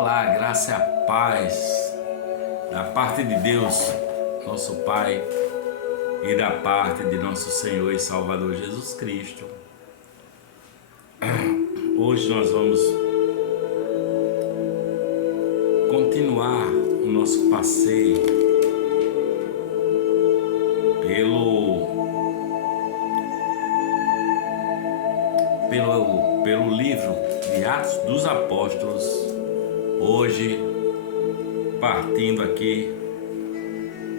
Olá, a graça e a paz da parte de Deus, nosso Pai, e da parte de nosso Senhor e Salvador Jesus Cristo. Hoje nós vamos continuar o nosso passeio pelo livro de Atos dos Apóstolos. Hoje, partindo aqui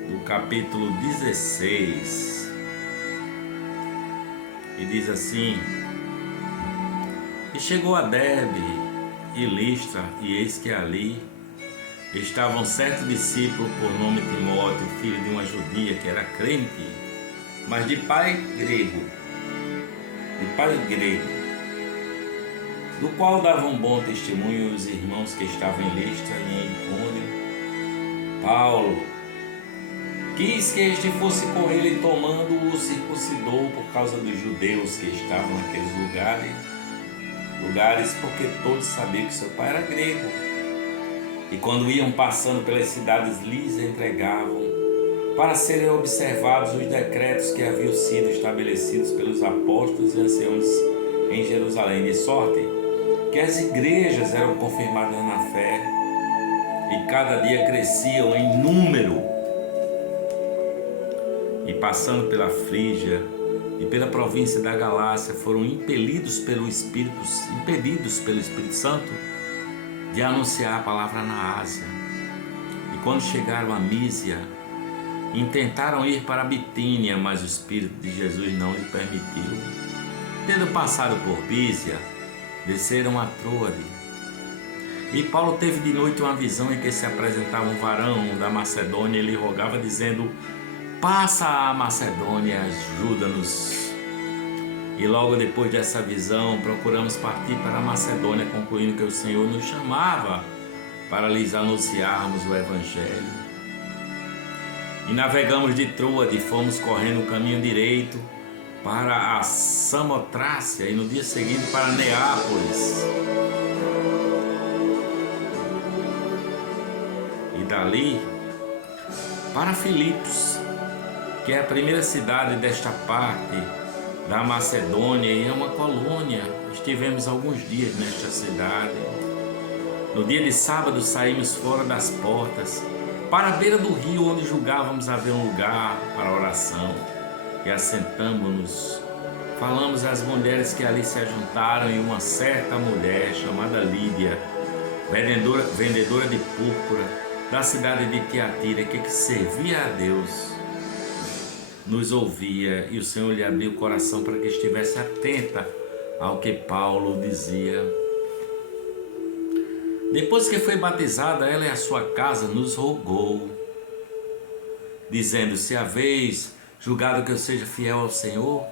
do capítulo 16, e diz assim: E chegou a Derbe e Listra, e eis que ali estavam certo discípulo por nome Timóteo, filho de uma judia que era crente, mas de pai grego, do qual davam bom testemunho os irmãos que estavam em Listra e em Icônio. Paulo quis que este fosse com ele, e tomando-o circuncidou por causa dos judeus que estavam naqueles lugares, porque todos sabiam que seu pai era grego. E quando iam passando pelas cidades, lhes entregavam para serem observados os decretos que haviam sido estabelecidos pelos apóstolos e anciãos em Jerusalém, de sorte que as igrejas eram confirmadas na fé e cada dia cresciam em número. E passando pela Frígia e pela província da Galácia, foram impedidos pelo Espírito Santo de anunciar a palavra na Ásia. E quando chegaram a Mísia, intentaram ir para a Bitínia, mas o Espírito de Jesus não lhe permitiu. Tendo passado por Písia, desceram a Troade. E Paulo teve de noite uma visão em que se apresentava um varão da Macedônia e lhe rogava, dizendo: Passa a Macedônia, ajuda-nos. E logo depois dessa visão, procuramos partir para a Macedônia, concluindo que o Senhor nos chamava para lhes anunciarmos o Evangelho. E navegamos de Troade e fomos correndo o caminho direito para a Samotrácia e no dia seguinte para Neápolis. E dali para Filipos, que é a primeira cidade desta parte da Macedônia e é uma colônia. Estivemos alguns dias nesta cidade. No dia de sábado saímos fora das portas para a beira do rio, onde julgávamos haver um lugar para oração, e assentamo-nos. Falamos às mulheres que ali se ajuntaram, e uma certa mulher chamada Lídia, vendedora de púrpura da cidade de Tiatira, que servia a Deus, nos ouvia, e o Senhor lhe abriu o coração para que estivesse atenta ao que Paulo dizia. Depois que foi batizada, ela e a sua casa nos rogou, dizendo: Se haveis julgado que eu seja fiel ao Senhor,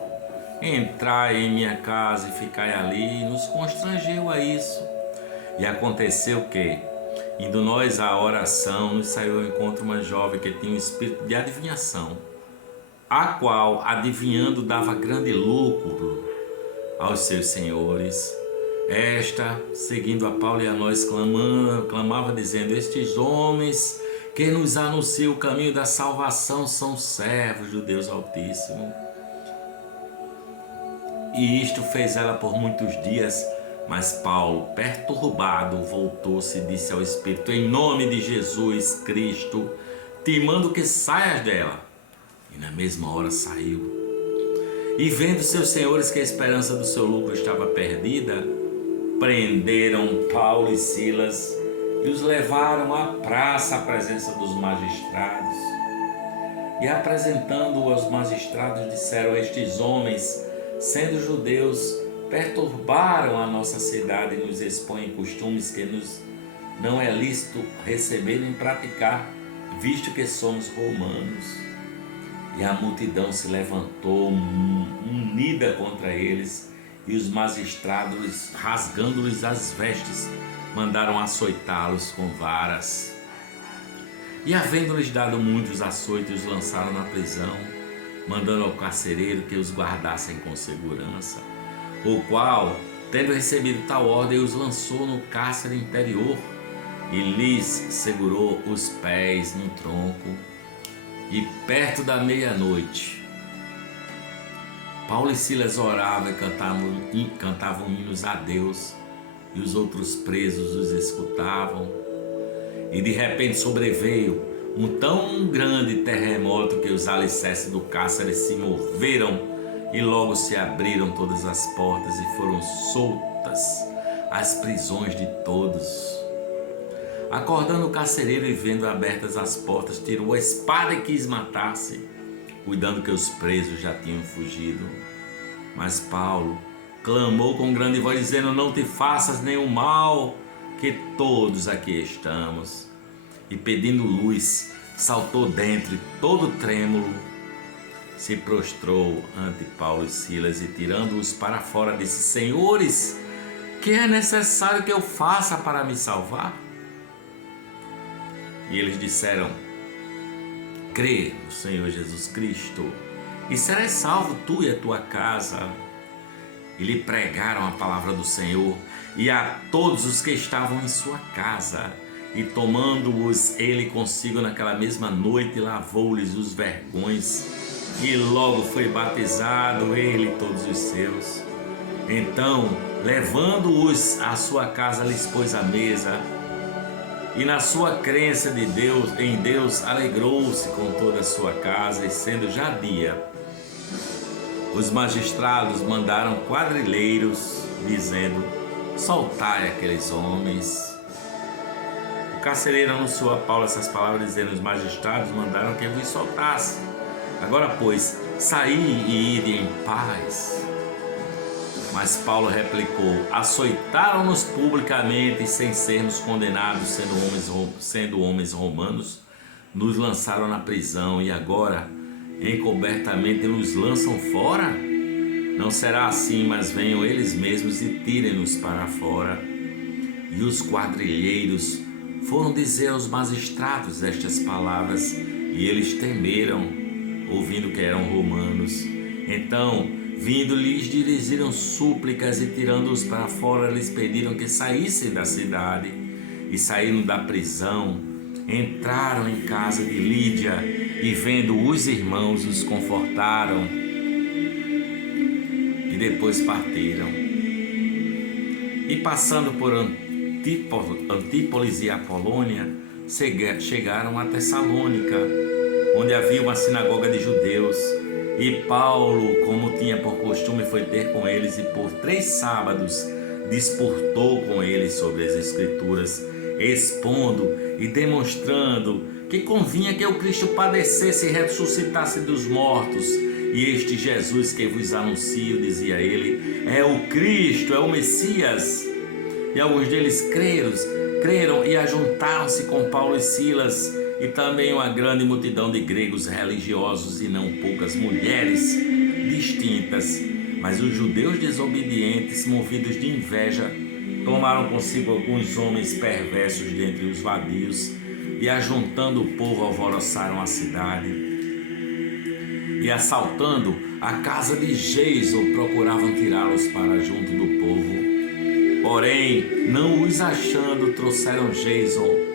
entrai em minha casa e ficai ali. E nos constrangeu a isso. E aconteceu que, indo nós à oração, nos saiu ao encontro uma jovem que tinha um espírito de adivinhação, a qual, adivinhando, dava grande lucro aos seus senhores. Esta, seguindo a Paulo e a nós, clamava dizendo: Estes homens que nos anunciam o caminho da salvação são servos do Deus Altíssimo. E isto fez ela por muitos dias. Mas Paulo, perturbado, voltou-se e disse ao Espírito: Em nome de Jesus Cristo, te mando que saias dela. E na mesma hora saiu. E vendo seus senhores que a esperança do seu lucro estava perdida, prenderam Paulo e Silas e os levaram à praça à presença dos magistrados. E apresentando-o aos magistrados, disseram: Estes homens, sendo judeus, perturbaram a nossa cidade e nos expõem costumes que nos não é lícito receber nem praticar, visto que somos romanos. E a multidão se levantou unida contra eles, e os magistrados, rasgando-lhes as vestes, mandaram açoitá-los com varas. E havendo-lhes dado muitos açoites, os lançaram na prisão, mandando ao carcereiro que os guardassem com segurança, o qual, tendo recebido tal ordem, os lançou no cárcere interior, e lhes segurou os pés no tronco. E perto da meia-noite, Paulo e Silas oravam e cantavam hinos a Deus, e os outros presos os escutavam. E de repente sobreveio um tão grande terremoto que os alicerces do cárcere se moveram e logo se abriram todas as portas e foram soltas as prisões de todos. Acordando o carcereiro e vendo abertas as portas, tirou a espada e quis matar-se, cuidando que os presos já tinham fugido. Mas Paulo clamou com grande voz, dizendo: não te faças nenhum mal, que todos aqui estamos. E pedindo luz, saltou dentro e todo trêmulo se prostrou ante Paulo e Silas e tirando-os para fora disse: senhores, que é necessário que eu faça para me salvar? E eles disseram: crê no Senhor Jesus Cristo e serás salvo tu e a tua casa. E lhe pregaram a palavra do Senhor e a todos os que estavam em sua casa. E tomando-os ele consigo naquela mesma noite, lavou-lhes os vergões, e logo foi batizado ele e todos os seus. Então, levando-os à sua casa, lhes pôs a mesa, e na sua crença em Deus, alegrou-se com toda a sua casa. E sendo já dia, os magistrados mandaram quadrilheiros, dizendo: soltai aqueles homens. O carcereiro anunciou a Paulo essas palavras, dizendo: os magistrados mandaram que vos soltasse. Agora, pois, saí e ide em paz. Mas Paulo replicou: açoitaram-nos publicamente, sem sermos condenados, sendo homens romanos, nos lançaram na prisão, e agora, encobertamente, nos lançam fora? Não será assim, mas venham eles mesmos e tirem-nos para fora. E os quadrilheiros foram dizer aos magistrados estas palavras, e eles temeram, ouvindo que eram romanos. Então, vindo, lhes dirigiram súplicas e, tirando-os para fora, lhes pediram que saíssem da cidade. E saíram da prisão, entraram em casa de Lídia e, vendo os irmãos, os confortaram e depois partiram. E passando por Antípolis e Apolônia, chegaram a Tessalônica, onde havia uma sinagoga de judeus. E Paulo, como tinha por costume, foi ter com eles, e por 3 sábados disputou com eles sobre as Escrituras, expondo e demonstrando que convinha que o Cristo padecesse e ressuscitasse dos mortos. E este Jesus que vos anuncio, dizia ele, é o Cristo, é o Messias. E alguns deles creram e ajuntaram-se com Paulo e Silas, e também uma grande multidão de gregos religiosos e não poucas mulheres distintas. Mas os judeus desobedientes, movidos de inveja, tomaram consigo alguns homens perversos dentre os vadios, e ajuntando o povo, alvoroçaram a cidade. E assaltando a casa de Jason, procuravam tirá-los para junto do povo. Porém, não os achando, trouxeram Jason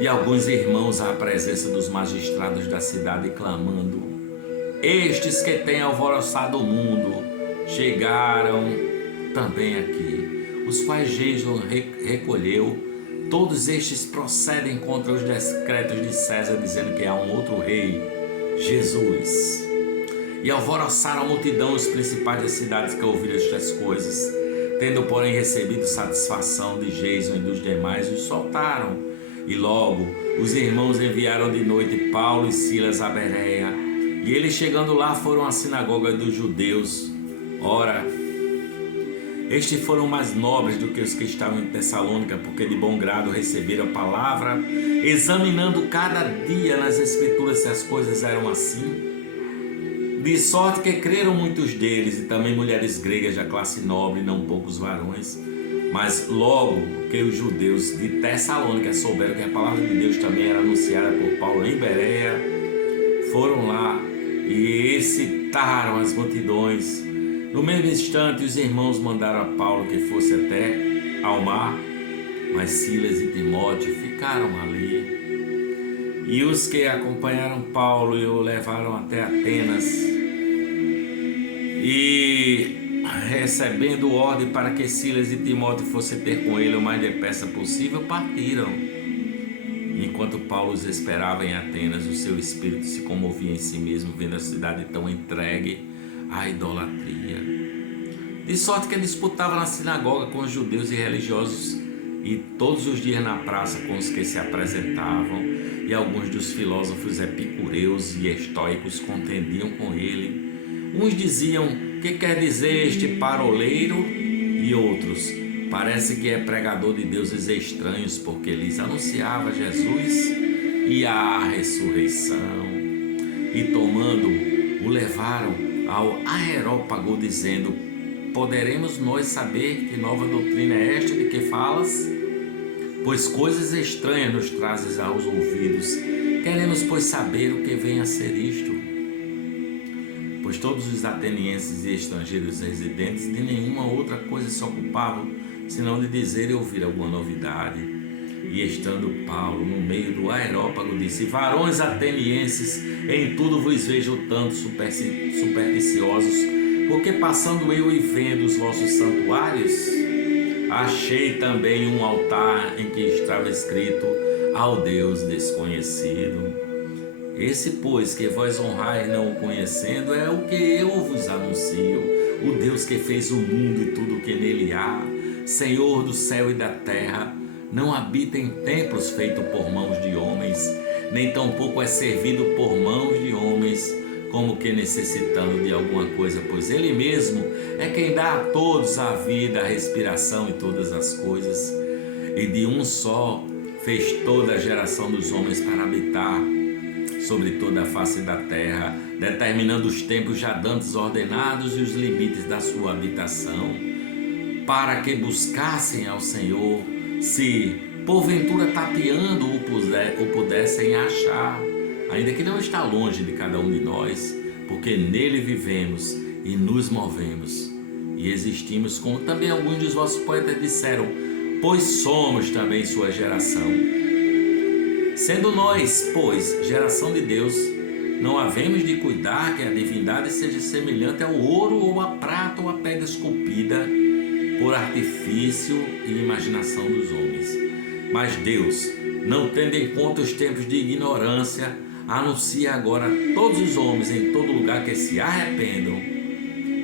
e alguns irmãos à presença dos magistrados da cidade, clamando: estes que têm alvoroçado o mundo chegaram também aqui, os quais Jason recolheu. Todos estes procedem contra os decretos de César, dizendo que há um outro rei, Jesus. E alvoroçaram a multidão, os principais das cidades, que ouviram estas coisas. Tendo, porém, recebido satisfação de Jason e dos demais, os soltaram. E logo os irmãos enviaram de noite Paulo e Silas a Bereia. E eles, chegando lá, foram à sinagoga dos judeus. Ora, estes foram mais nobres do que os que estavam em Tessalônica, porque de bom grado receberam a palavra, examinando cada dia nas Escrituras se as coisas eram assim. De sorte que creram muitos deles, e também mulheres gregas da classe nobre, não poucos varões. Mas logo que os judeus de Tessalônica souberam que a palavra de Deus também era anunciada por Paulo em Bereia, foram lá e excitaram as multidões. No mesmo instante, os irmãos mandaram a Paulo que fosse até ao mar, mas Silas e Timóteo ficaram ali. E os que acompanharam Paulo e o levaram até Atenas, e recebendo ordem para que Silas e Timóteo fossem ter com ele o mais depressa possível, partiram. Enquanto Paulo os esperava em Atenas, o seu espírito se comovia em si mesmo, vendo a cidade tão entregue à idolatria. De sorte que disputava na sinagoga com os judeus e religiosos, e todos os dias na praça com os que se apresentavam, e alguns dos filósofos epicureus e estoicos contendiam com ele. Uns diziam: que quer dizer este paroleiro? E outros: parece que é pregador de deuses estranhos, porque lhes anunciava Jesus e a ressurreição. E tomando-o, o levaram ao Areópago, dizendo: poderemos nós saber que nova doutrina é esta de que falas? Pois coisas estranhas nos trazes aos ouvidos. Queremos, pois, saber o que vem a ser isto. Pois todos os atenienses e estrangeiros residentes de nenhuma outra coisa se ocupavam, senão de dizer e ouvir alguma novidade. E estando Paulo no meio do Areópago, disse: varões atenienses, em tudo vos vejo tanto supersticiosos, porque passando eu e vendo os vossos santuários, achei também um altar em que estava escrito: ao Deus desconhecido. Esse, pois, que vós honrais não o conhecendo, é o que eu vos anuncio: o Deus que fez o mundo e tudo o que nele há, Senhor do céu e da terra, não habita em templos feitos por mãos de homens, nem tampouco é servido por mãos de homens, como que necessitando de alguma coisa, pois Ele mesmo é quem dá a todos a vida, a respiração e todas as coisas. E de um só fez toda a geração dos homens para habitar sobre toda a face da terra, determinando os tempos já dantes ordenados e os limites da sua habitação, para que buscassem ao Senhor, se porventura tateando o pudessem achar, ainda que não está longe de cada um de nós, porque nele vivemos e nos movemos e existimos, como também alguns dos vossos poetas disseram, pois somos também sua geração. Sendo nós, pois, geração de Deus, não havemos de cuidar que a divindade seja semelhante ao ouro ou à prata ou à pedra esculpida por artifício e imaginação dos homens. Mas Deus, não tendo em conta os tempos de ignorância, anuncia agora a todos os homens em todo lugar que se arrependam,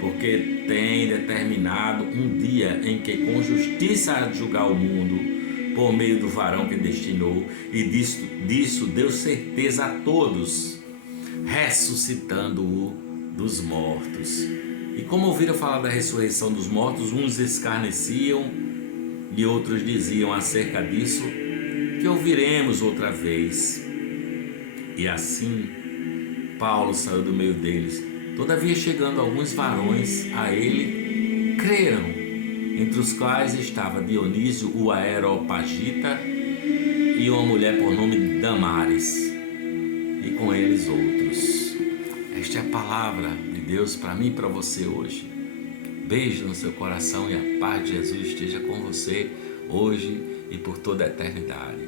porque tem determinado um dia em que com justiça há de julgar o mundo, por meio do varão que destinou, e disso deu certeza a todos, ressuscitando-o dos mortos. E como ouviram falar da ressurreição dos mortos, uns escarneciam e outros diziam acerca disso que ouviremos outra vez. E assim Paulo saiu do meio deles. Todavia, chegando alguns varões a ele, creram, entre os quais estava Dionísio o Areopagita e uma mulher por nome Damaris, e com eles outros. Esta é a palavra de Deus para mim e para você hoje. Beijo no seu coração e a paz de Jesus esteja com você hoje e por toda a eternidade.